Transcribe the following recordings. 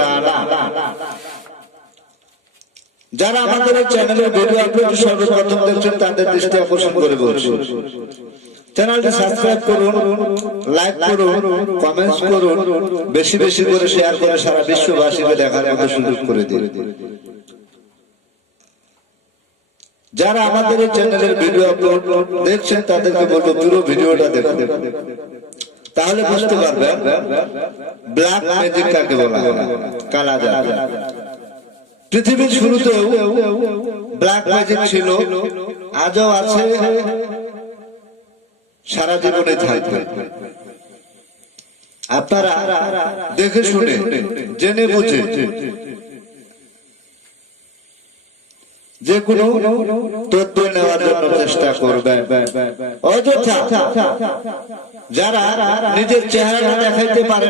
রানা যারা আমাদের চ্যানেলের সর্বপ্রথম দেখছেন, তাদের দৃষ্টি আকর্ষণ করে বলছি। চ্যানেলটি সাবস্ক্রাইব করুন লাইক করুন কমেন্টস করুন, বেশি বেশি করে শেয়ার করে সারা বিশ্ববাসীকে দেখার মতো সুযোগ করে দিন। যারা আমাদের এই চ্যানেলের ভিডিও আপলোড দেখছেন, তাদেরকে বলব, পুরো ভিডিওটা দেখুন। তাহলে বুঝতে পারবেন ব্ল্যাক ম্যাজিক কাকে বলা কালা জাদু পৃথিবীর শুরুতেও ব্ল্যাক ম্যাজিক ছিল, আজও আছে, সারা জীবনে থাকবে। আপনারা দেখে শুনে, জেনে বুঝে যে কোনো তথ্য নেওয়ার জন্য চেষ্টা করবেন অযথা যারা নিজের চেহারা দেখাইতে পারে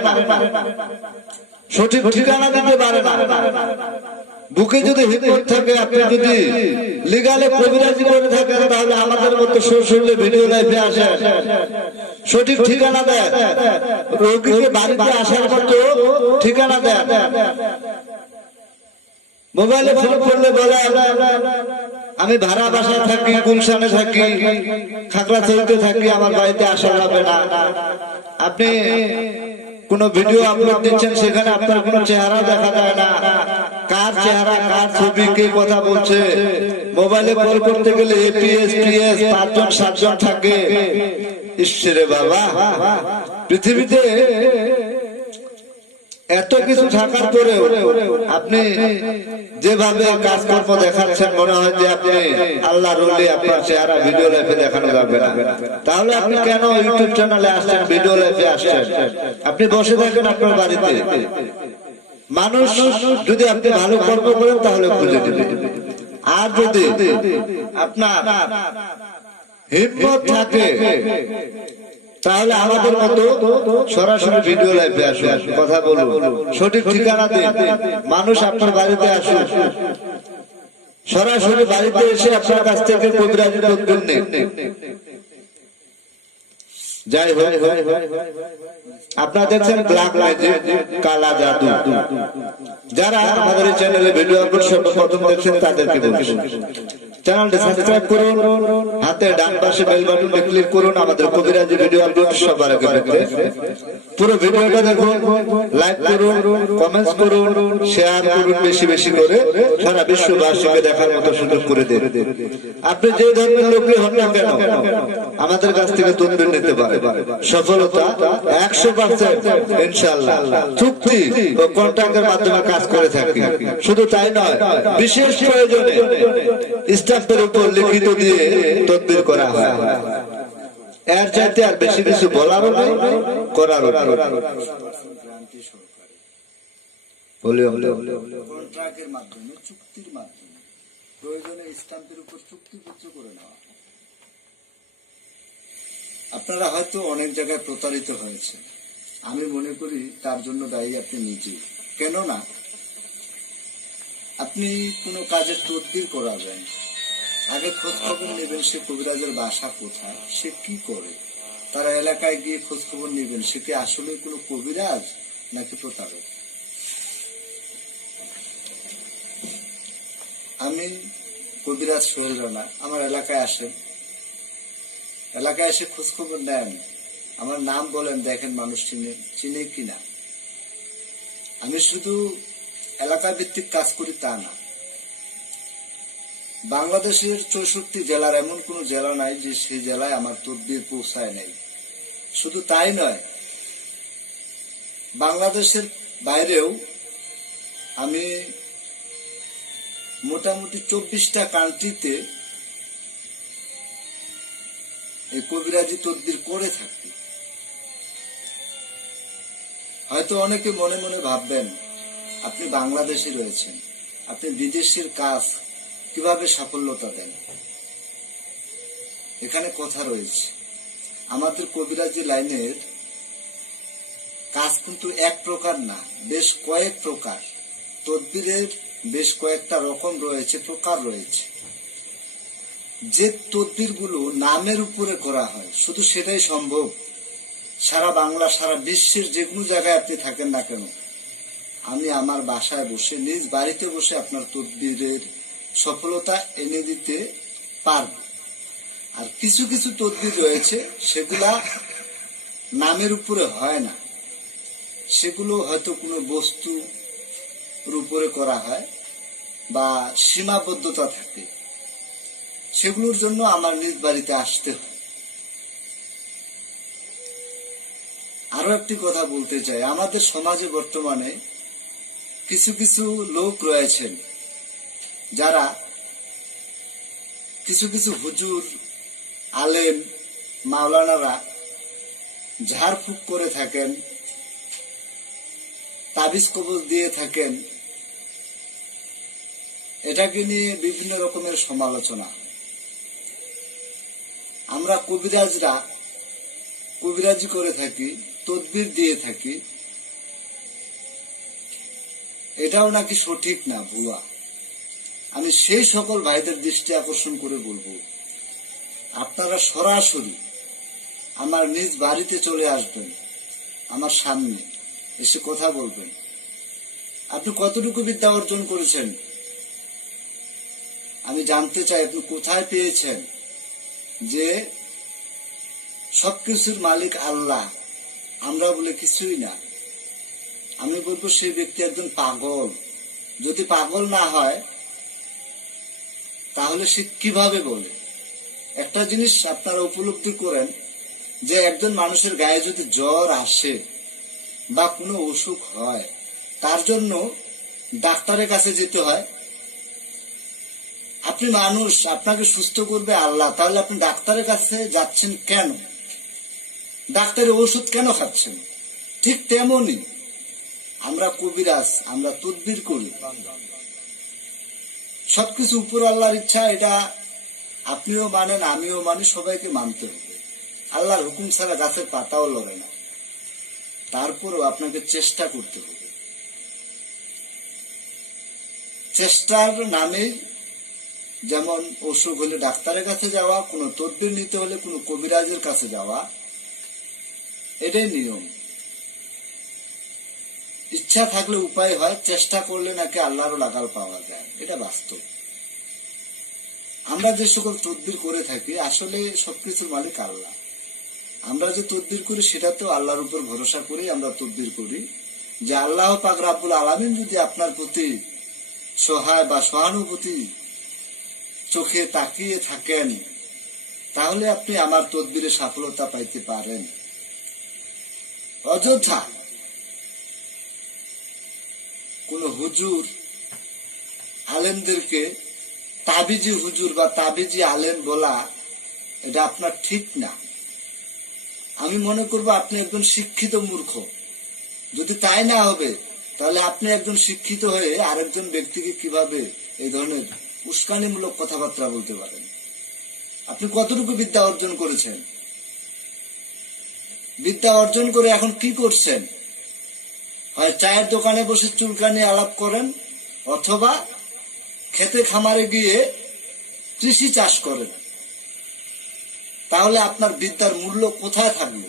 সঠিক ঠিকানা দিতে পারে বুকে যদি হিম্মত থাকে, আপনি যদি লিগালে কবিরাজি করে থাকেন, তাহলে আমাদের মতো শুনলে ভিডিও লাইফে আসে। সঠিক ঠিকানা দেয় রোগীকে বাড়িতে আসার মতো ঠিকানা দেয় মোবাইলে ফোন করলে বলে, আমি ভাড়া বাসায় থাকি, গুলশানে থাকি, খাগড়াছড়িতে থাকি, আমার বাড়িতে আসা যাবে না। আপনি কোন ভিডিও আপলোড দিচ্ছেন, সেখানে আপনার কোনো চেহারা দেখা যায় না। কার চেহারা, কার ছবি, কে কথা বলছে? মোবাইলে কল করতে গেলে এপিএস পিএস পাঁচজন, সাতজন থাকে। ঈশ্বরে বাবা, পৃথিবীতে এত কিছু থাকার পরেও আপনি যেভাবে কাজকর্ম দেখাচ্ছেন মনে হয় যে আপনি আল্লাহ রুলি আপনার চেহারা ভিডিও লাইফে দেখানো যাবে না। তাহলে আপনি কেন ইউটিউব চ্যানেলে আসছেন ভিডিও লাইফে আসছেন? আপনি বসে থাকেন আপনার বাড়িতে। মানুষ যদি আপনি ভালো কর্ম করেন তাহলে খুঁজে দেবে আর যদি আপনার হিম্মত থাকে তাহলে আমাদের মতো সরাসরি ভিডিও লাইভে আসুন, কথা বলুন। সঠিক ঠিকানা মানুষ আপনার বাড়িতে আসুন সরাসরি বাড়িতে এসে আপনার কাছ থেকে তদ্বির নিন যাই হোক আপনারা দেখছেন ব্ল্যাক ম্যাজিক কালা জাদু। যারা আমাদের এই চ্যানেলে ভিডিও আপলোড সর্বপ্রথম দেখছেন তাদেরকে বলছি। চ্যানেলটি সাবস্ক্রাইব করুন হাতে ডান পাশে বেল বাটনটি ক্লিক করুন আমাদের কবিরাজি ভিডিও আপলোড সবার আগে পেতে পুরো ভিডিওটা দেখুন লাইক করুন কমেন্টস করুন শেয়ার করুন বেশি বেশি করে সারা বিশ্ববাসীকে দেখার মতো সুযোগ করে দিন। আপনি যে ধরনের লোকই হন না কেন আমাদের কাছ থেকে তদবির নিতে পারে সফলতা একশো পার্সেন্ট ইনশাল্লাহ চুক্তি ও কন্ট্রাক্টের মাধ্যমে কাজ করে থাকি। শুধু তাই নয়, বিশেষ প্রয়োজনে স্টাফের উপর লিখিত দিয়ে তদবির করা হয়। এর চাইতে আর বেশি কিছু বলারও নেই কন্ট্রাক্টের মাধ্যমে, চুক্তির মাধ্যমে। প্রয়োজনে স্টাম্পের উপর চুক্তিপত্র করে নেওয়া আপনারা হয়তো অনেক জায়গায় প্রতারিত হয়েছে। আমি মনে করি তার জন্য দায়ী আপনি নিজে কেননা, আপনি কোনো কাজের তদবির করাবেন। আগে খোঁজ খবর নেবেন সে কবিরাজের বাসা কোথায়, সে কি করে? তারা এলাকায় গিয়ে খোঁজ খবর নেবেন, সে কি আসলে কোনো কবিরাজ নাকি প্রতারক? আমি কবিরাজ সোহেল রানা, আমার এলাকায় আসেন। এলাকায় এসে খোঁজখবর নেন। আমার নাম বলেন, দেখেন মানুষ চিনে চিনে কিনা আমি শুধু এলাকা ভিত্তিক কাজ করি তা না। বাংলাদেশের চৌষট্টি জেলার এমন কোন জেলা নাই যে সেই জেলায় আমার তদবির পৌঁছায় নেই। শুধু তাই নয়, বাংলাদেশের বাইরেও আমি মোটামুটি চব্বিশটা কান্ট্রিতে এই কবিরাজি তদবির করে থাকি হয়তো অনেকে মনে মনে ভাববেন, আপনি বাংলাদেশে রয়েছেন, আপনি বিদেশের কাজ কীভাবে সাফল্যতা দেন? এখানে কথা রয়েছে, আমাদের কবিরাজি লাইনের কাজ কিন্তু এক প্রকার না, বেশ কয়েক প্রকার। তদবিরের বেশ কয়েকটা রকম রয়েছে, প্রকার রয়েছে। যে তদবিরগুলো নামের উপরে করা হয়, শুধু সেটাই সম্ভব? সারা বাংলা, সারা বিশ্বের যে কোনো জায়গায় আপনি থাকেন না কেন? আমি আমার বাসায় বসে, নিজ বাড়িতে বসে আপনার তদবিরের সফলতা এনে দিতে পারব। আর কিছু কিছু তদবির রয়েছে, সেগুলা নামের উপরে হয় না। সেগুলো হয়তো কোনো বস্তুর উপরে করা হয় বা সীমাবদ্ধতা থাকে। সেগুলোর জন্য আমার নিজ বাড়িতে আসতে আরও একটি কথা বলতে চাই। আমাদের সমাজে বর্তমানে কিছু কিছু লোক রয়েছেন যারা কিছু কিছু হুজুর, আলেম, মাওলানারা ঝাড়ফুঁক করে থাকেন, তাবিজ কবজ দিয়ে থাকেন। এটাকে নিয়ে বিভিন্ন রকমের সমালোচনা। আমরা কবিরাজরা কবিরাজি করে থাকি, তদবির দিয়ে থাকি। এটাও নাকি সঠিক না, ভুয়া? আমি সেই সকল ভাইদের দৃষ্টি আকর্ষণ করে বলব, আপনারা সরাসরি আমার নিজ বাড়িতে চলে আসবেন, আমার সামনে এসে কথা বলবেন। আপনি কতটুকু বিদ্যা অর্জন করেছেন? আমি জানতে চাই আপনি কোথায় পেয়েছেন? যে সবকিছুর মালিক আল্লাহ। আমরা বলে কিছুই না। আমি বলব সেই ব্যক্তি একজন পাগল। যদি পাগল না হয়, তাহলে সে কীভাবে বলে? একটা জিনিস আপনারা উপলব্ধি করেন যে একজন মানুষের গায়ে যদি জ্বর আসে বা কোনো অসুখ হয়, তার জন্য ডাক্তারের কাছে যেতে হয়। আপনি মানুষ, আপনাকে সুস্থ করবে আল্লাহ। তাহলে আপনি ডাক্তারের কাছে যাচ্ছেন কেন? ডাক্তারের ওষুধ কেন খাচ্ছেন? ঠিক তেমনই আমরা কবিরাজ, আমরা তদবির করি। সবকিছু উপর আল্লাহর ইচ্ছা, এটা আপনিও মানেন, আমিও মানি, সবাইকে মানতে হবে। আল্লাহর হুকুম ছাড়া গাছের পাতাও লড়ে না। তারপরও আপনাকে চেষ্টা করতে হবে। চেষ্টার নামে যেমন অসুখ হলে ডাক্তারের কাছে যাওয়া, কোনো তদবির নিতে হলে কোনো কবিরাজের কাছে যাওয়া, এটাই নিয়ম। ইচ্ছা থাকলে উপায় হয়, চেষ্টা করলে নাকি আল্লাহরও লাগাল পাওয়া যায়, এটা বাস্তব। আমরা যে সকল তদবির করে থাকি, আসলে সবকিছুর মালিক আল্লাহ। আমরা যে তদবির করি সেটা তো আল্লাহর উপর ভরসা করেই আমরা তদবির করি। যে আল্লাহ পাক রাব্বুল আলামিন যদি আপনার প্রতি সহায় বা সহানুভূতি চোখে তাকিয়ে থাকেন, তাহলে আপনি আমার তদবিরে সফলতা পাইতে পারেন। অযথা কোন হুজুর আলেমদেরকে তাবিজি হুজুর বা তাবিজি আলেম বলা, এটা আপনার ঠিক না। আমি মনে করব আপনি একজন শিক্ষিত মূর্খ। যদি তাই না হবে, তাহলে আপনি একজন শিক্ষিত হয়ে আরেকজন ব্যক্তিকে কীভাবে এই ধরনের উস্কানিমূলক কথাবার্তা বলতে পারেন। আপনি কতটুকু বিদ্যা অর্জন করেছেন? বিদ্যা অর্জন করে এখন কি করছেন? হয় চায়ের দোকানে বসে চুলকানি আলাপ করেন, অথবা খেতে খামারে গিয়ে কৃষি চাষ করেন। তাহলে আপনার বিদ্যার মূল্য কোথায় থাকল?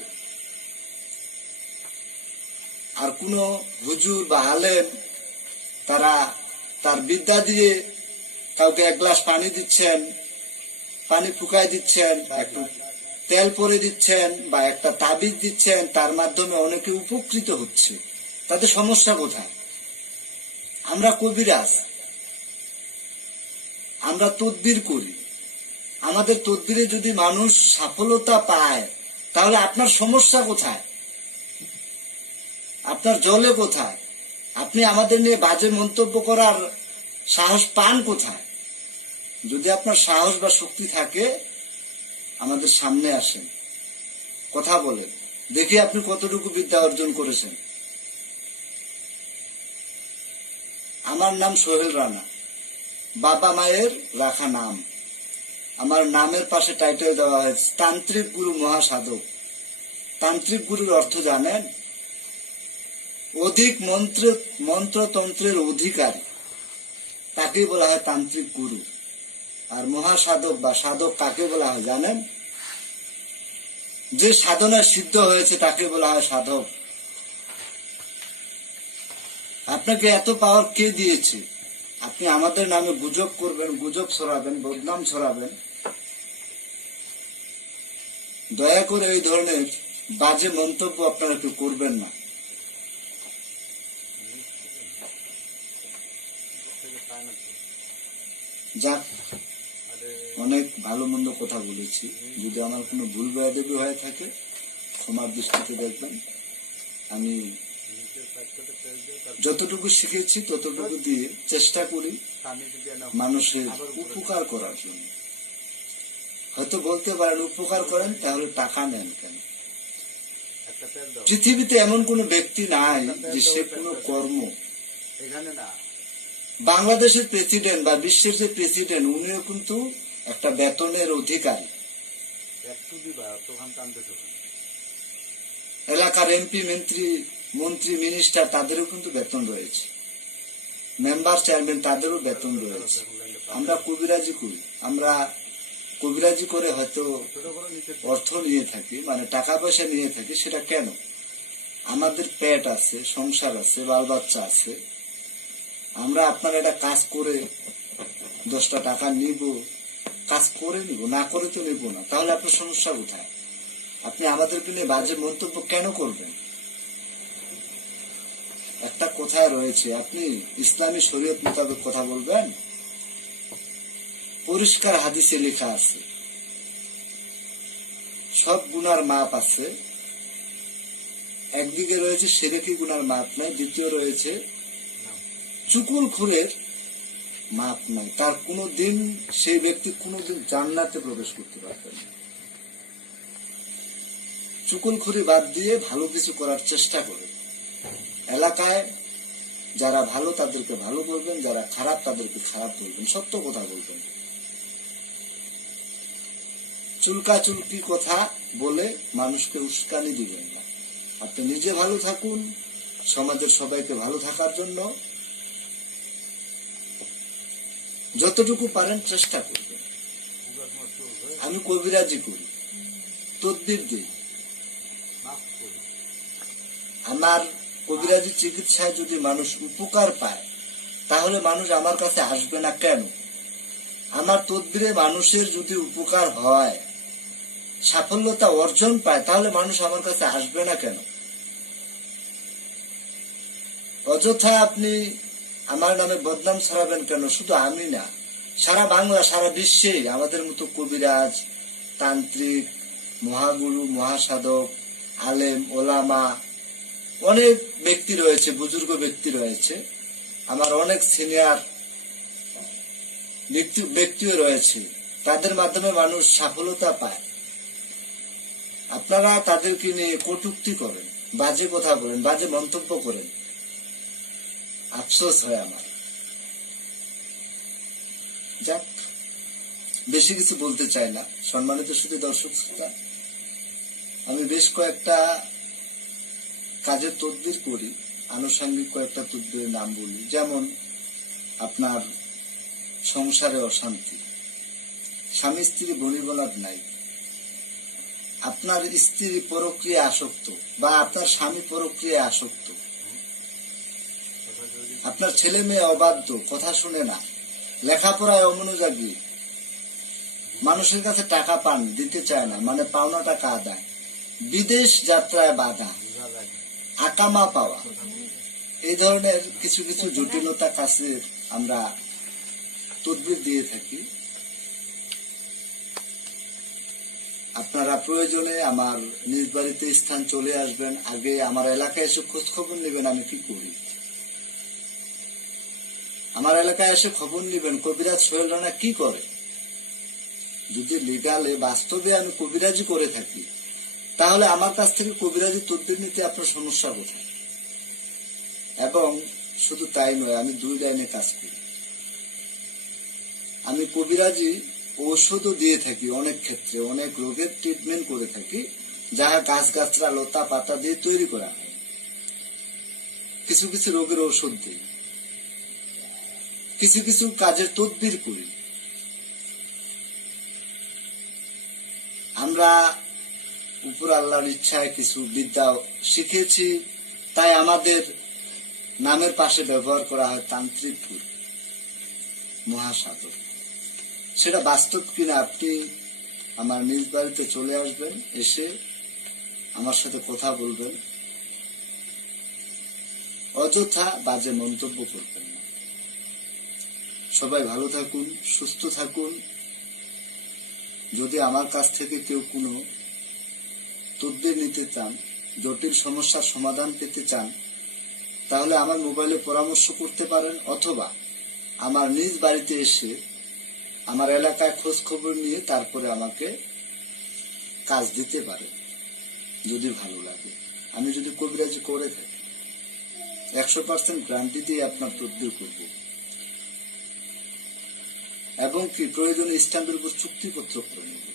আর কোন হুজুর বা আলেম তারা তার বিদ্যা দিয়ে কাউকে এক গ্লাস পানি দিচ্ছেন, পানি ফুকায় দিচ্ছেন একটু তেল পরে দিচ্ছেন, বা একটা তাবিজ দিচ্ছেন, তার মাধ্যমে অনেকে উপকৃত হচ্ছে। তাদের সমস্যা কোথায়? আমরা কবিরাজ। আমরা তদবির করি। আমাদের তদবিরে যদি মানুষ সফলতা পায়, তাহলে আপনার সমস্যা কোথায়? আপনার জলে কোথায়? আপনি আমাদের নিয়ে বাজে মন্তব্য করার সাহস পান কোথায়? যদি আপনার সাহস বা শক্তি থাকে, আমাদের সামনে আসেন। কথা বলেন। দেখি আপনি কতটুকু বিদ্যা অর্জন করেছেন। আমার নাম সোহেল রানা। বাবা মায়ের রাখা নাম। আমার নামের পাশে টাইটেল দেওয়া হয়েছে তান্ত্রিক গুরু মহাসাধক। তান্ত্রিক গুরুর অর্থ জানেন? অধিক মন্ত্র মন্ত্রতন্ত্রের অধিকারী। তাকেই বলা হয় তান্ত্রিক গুরু। আর মহাসাধক বা সাধক কাকে বলা হয় জানেন? যে সাধনা সিদ্ধ হয়েছে তাকে বলা হয় সাধক। আপনাকে এত পাওয়ার কে দিয়েছে? আপনি আমাদের নামে গুজব করবেন, গুজব ছড়াবেন, বদনাম ছড়াবেন। দয়া করে এই ধরনের বাজে মন্তব্য আপনারা কেউ করবেন না। যাক অনেক ভালো মন্দ কথা বলেছি। যদি আমার কোনো ভুল বেয়াদবি হয়ে থাকে ক্ষমার দৃষ্টিতে দেখবেন। আমি যতটুকু শিখেছি ততটুকু দিয়ে চেষ্টা করি মানুষের উপকার করার জন্য। হয়তো বলতে পারেন উপকার করেন তাহলে টাকা নেন কেন? পৃথিবীতে এমন কোন ব্যক্তি নাই যে সে কোনো কর্ম। বাংলাদেশের প্রেসিডেন্ট বা বিশ্বের যে প্রেসিডেন্ট উনিও কিন্তু একটা বেতনের অধিকারী। এলাকার এমপি মন্ত্রী মন্ত্রী মিনিস্টার তাদেরও কিন্তু বেতন রয়েছে। মেম্বার চেয়ারম্যান তাদেরও বেতন রয়েছে। আমরা কবিরাজি করি। আমরা কবিরাজি করে হয়তো অর্থ নিয়ে থাকি মানে টাকা পয়সা নিয়ে থাকি সেটা কেন? আমাদের পেট আছে সংসার আছে বাল বাচ্চা আছে। আমরা আপনার একটা কাজ করে দশটা টাকা নিব কাজ করে নিব না করে তো নিব না। তাহলে আপনার সমস্যা কোথায়? আপনি আমাদেরকে নিয়ে বাজে মন্তব্য কেন করবেন? একটা কোথায় রয়েছে আপনি ইসলামী শরীয়ত মোতাবেক কথা বলবেন? পরিষ্কার হাদিসে লেখা আছে সব গুনার মাপ আছে। একদিকে রয়েছে সেরেকি গুনার মাপ নাই দ্বিতীয় রয়েছে চুকুল খুরের মাপ নাই। তার কোনো দিন সেই ব্যক্তি কোনোদিন জান্নাতে প্রবেশ করতে পারবে না। চুকুল খুরি বাদ দিয়ে ভালো কিছু করার চেষ্টা করে এলাকায় যারা ভালো তাদেরকে ভালো বলবেন, যারা খারাপ তাদেরকে খারাপ বলবেন, সত্য কথা বলবেন। চুলকা চুলকি কথা বলে মানুষকে উস্কানি দিবেন না। আপনি নিজে ভালো থাকুন, সমাজের সবাইকে ভালো থাকার জন্য যতটুকু পারেন চেষ্টা করবেন। আমি কবিরাজি করি, তদ্বির দিই। আমার কবিরাজি চিকিৎসায় যদি মানুষ উপকার পায়, তাহলে মানুষ আমার কাছে আসবে না কেন? আমার তদবিরে মানুষের যদি উপকার হয়, সাফল্যতা অর্জন পায়, তাহলে মানুষ আমার কাছে আসবে না কেন? অযথা আপনি আমার নামে বদনাম ছড়াবেন কেন? শুধু আমি না, সারা বাংলা, সারা বিশ্বে আমাদের মতো কবিরাজ, তান্ত্রিক, মহাগুরু, মহাসাধক, আলেম, ওলামা অনেক ব্যক্তি রয়েছে, বুজুর্গ ব্যক্তি রয়েছে, আমার অনেক সিনিয়র ব্যক্তি, ব্যক্তিও রয়েছে, তাদের মাধ্যমে মানুষ সফলতা পায়। আপনারা তাদেরকে নিয়ে কটুক্তি করেন, বাজে কথা বলেন, বাজে মন্তব্য করেন। আফসোস হয় আমার। যাক, বেশি কিছু বলতে চাই না। সম্মানিত শুধু দর্শক শ্রোতা, আমি বেশ কয়েকটা কাজের তদবির করি, আনুষঙ্গিক কয়েকটা তদবিরের নাম বলি। যেমন আপনার সংসারে অশান্তি, স্বামী স্ত্রী বনিবনাদ নাই, আপনার স্ত্রী পরক্রিয়া আসক্ত বা আপনার স্বামী পরক্রিয়া আসক্ত আপনার ছেলে মেয়ে অবাধ্য, কথা শুনে না। লেখাপড়ায় অমনোযোগী। মানুষের কাছে টাকা পান, দিতে চায় না মানে পাওনা টাকা আদায়। বিদেশ যাত্রায় বাধা। আকামা পাওয়া। এই ধরনের কিছু কিছু জটিলতা কাছের আমরা তদবির দিয়ে থাকি। আপনারা প্রয়োজনে আমার নিজ বাড়িতে স্থান চলে আসবেন। আগে আমার এলাকায় এসে খোঁজ খবর নেবেন আমি কি করি। আমার এলাকায় এসে খবর নেবেন, কবিরাজ সোহেল রানা কি করে? যদি লিগালে বাস্তবে আমি কবিরাজি করে থাকি, তাহলে আমার কাছ থেকে কবিরাজি তদবির নিতে আপনার সমস্যা কোথায়? এবং শুধু তাই নয়, আমি দুই লাইনে কাজ করি। আমি কবিরাজি ঔষধও দিয়ে থাকি অনেক ক্ষেত্রে, অনেক রোগের ট্রিটমেন্ট করে থাকি, যাহা গাছ গাছরা লতা পাতা দিয়ে তৈরি করা হয়। কিছু কিছু রোগের ঔষধ দিই। কিছু কিছু কাজের তদবির করি। আমরা উপর আল্লাহর ইচ্ছায় কিছু বিদ্যা শিখেছি, তাই আমাদের নামের পাশে ব্যবহার করা হয় তান্ত্রিক ফুল সেটা বাস্তব কিনা আপনি আমার নিজ বাড়িতে চলে আসবেন, এসে আমার সাথে কথা বলবেন, অযথা বাজে মন্তব্য করবেন সবাই ভালো থাকুন, সুস্থ থাকুন। যদি আমার কাছ থেকে কেউ কোনো তদবির নিতে চান, জটিল সমস্যার সমাধান পেতে চান, তাহলে আমার মোবাইলে পরামর্শ করতে পারেন অথবা আমার নিজ বাড়িতে এসে আমার এলাকায় খোঁজ খবর নিয়ে তারপরে আমাকে কাজ দিতে পারে যদি ভালো লাগে। আমি যদি কবিরাজি করে থাকি, একশো পার্সেন্ট গ্যারান্টি দিয়ে আপনার তদবির করব। এবং কি প্রয়োজনে ইস্টাম্বের উপর চুক্তিপত্র করে নেব।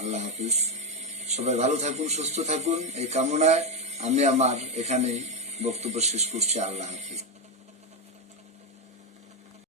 আল্লাহ হাফিজ, সবাই ভালো থাকুন, সুস্থ থাকুন, এই কামনায় আমি আমার এখানে বক্তব্য শেষ করছি। আল্লাহ হাফিজ।